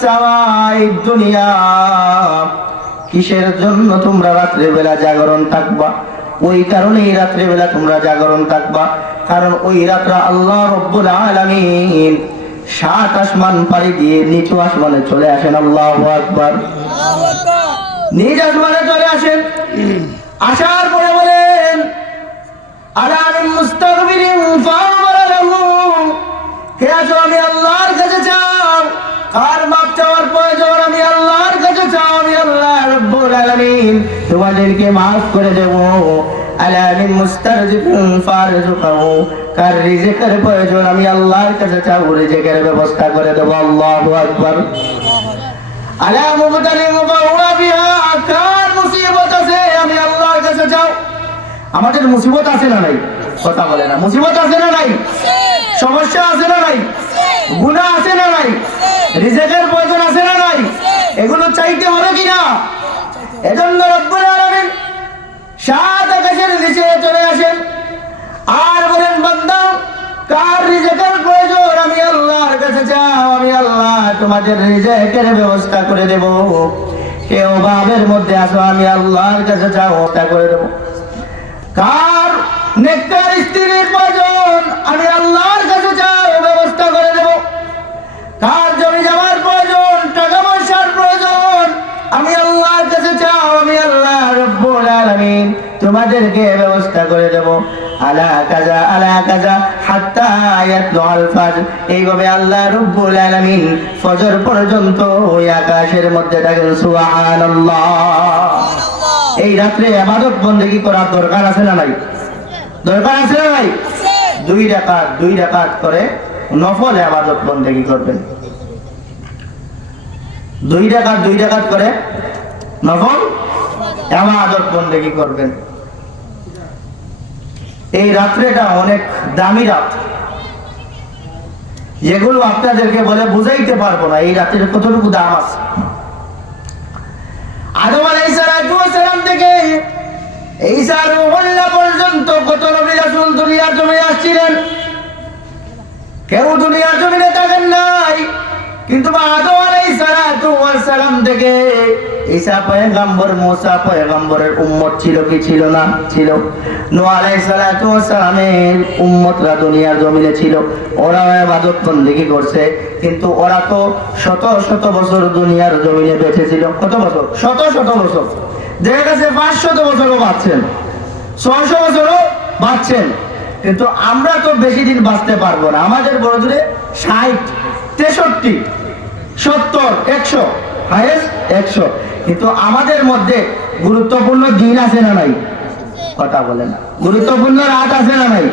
সামাই দুনিয়া, কিসের জন্য তোমরা রাত্রে বেলা জাগরণ থাকবা? ওই কারণেই রাত্রে বেলা তোমরা জাগরণ থাকবা, কারণ ওই রাত্রে আল্লাহ রব্বুল আলামিন 7 আসমান পাড়ি দিয়ে নিচু আসমানে চলে আসেন। আল্লাহু আকবার। নিজ আসমানে চলে আসেন। আসার পরে বলেন আলা মিন মুস্তাগফিরিন ফাগফারা লাহু, কে আছো আমি আল্লাহর কাছে চাও, কার মাপ চাওয়ার প্রয়োজন আমি আল্লাহর কাছে চাও, আমি আল্লাহ রব্বুল আলামিন তোমাদেরকে মাফ করে দেব। আলা মিন মুস্তারজিকিন ফারজুকাহু, কার রিজিকের প্রয়োজন আমি আল্লাহর কাছে চাও, রিজিকের ব্যবস্থা করে দেব। আল্লাহু আকবার। আলা মুবতালিন ফাহুয়া বিহা, কার মুসিবত আছে আমি আল্লাহর কাছে চাও। আমাদের মুসিবত আছে না নাই? কথা বলে না। মুসিবত আছে না নাই? সমস্যা আছে না নাই? গুনাহ আছে না নাই? রিজিকের প্রয়োজন আছে না নাই? এগুলো চাইতে হবে কিনা? এজন্য রব্বুল আলামিন 7 আকাশের নিচে চলে আসেন আর বলেন বান্দা কার রিজিকের প্রয়োজন আমি আল্লাহর কাছে চাও, আমি আল্লাহ তোমাদের রিজিকের ব্যবস্থা করে দেব। কেউ ভাবের মধ্যে আসো আমি আল্লাহর কাছে চাও, ব্যবস্থা করে দেব। কার নেককার স্ত্রীর প্রয়োজন আমি আল্লাহর কাছে চাও, ব্যবস্থা করে দেব। কার জমি জমার প্রয়োজন, টাকা পয়সার প্রয়োজন আমি আল্লাহর কাছে চাও, আমি আল্লাহ রব্বুল আলামিন তোমাদেরকে ব্যবস্থা করে দেব। আলা কাজা হাত্তা ইয়াতলুল ফাজর, এইভাবে আল্লাহ রব্বুল আলামিন ফজর পর্যন্ত ওই আকাশের মধ্যে থাকেন। সুবহানাল্লাহ। এই রাত্রে ইবাদত বন্দেগী করার দরকার আছে না নাই? দরকার আছে না নাই? 2 রাকাত করে নফল ইবাদত বন্দেগী করবেন। 2 রাকাত করে নফল ইবাদত বন্দেগী করবেন। এই রাত্রেটা অনেক দামি রাত, যেগুলো আপনাদেরকে বলে বুঝাইতে পারবো না এই রাতের কতটুকু দাম আছে। আদম আলাইহিস সালাম থেকে ঈসা রূহুল্লাহ পর্যন্ত কত নবী রাসূল দুনিয়ার জমিনে আসছিলেন। কেউ দুনিয়ার জমিনে থাকেন নাই, কিন্তু আদম আলাইহিস সালাম থেকে ঈসা পয়গম্বর, মুসা পয়গম্বরের উম্মত ছিল কি ছিল না? ছিল। নূহ আলাইহিস সালামের উম্মতরা দুনিয়ার জমিনে ছিল, ওরা ইবাদত বন্দেগী করছে, কিন্তু ওরা তো শত শত বছর দুনিয়ার জমিনে বেঁচে ছিল। কত বছর? শত শত বছর। দেখা গেছে 500 বছরও বাঁচছেন, 600 বছরও বাঁচছেন, কিন্তু আমরা তো বেশি দিন বাঁচতে পারবো না। আমাদের বড় জোরে 60, 63, 70, 100, হাইয়েস্ট 100। কিন্তু আমাদের মধ্যে গুরুত্বপূর্ণ দিন আছে না নাই? কথা বলে না। গুরুত্বপূর্ণ রাত আছে না নাই?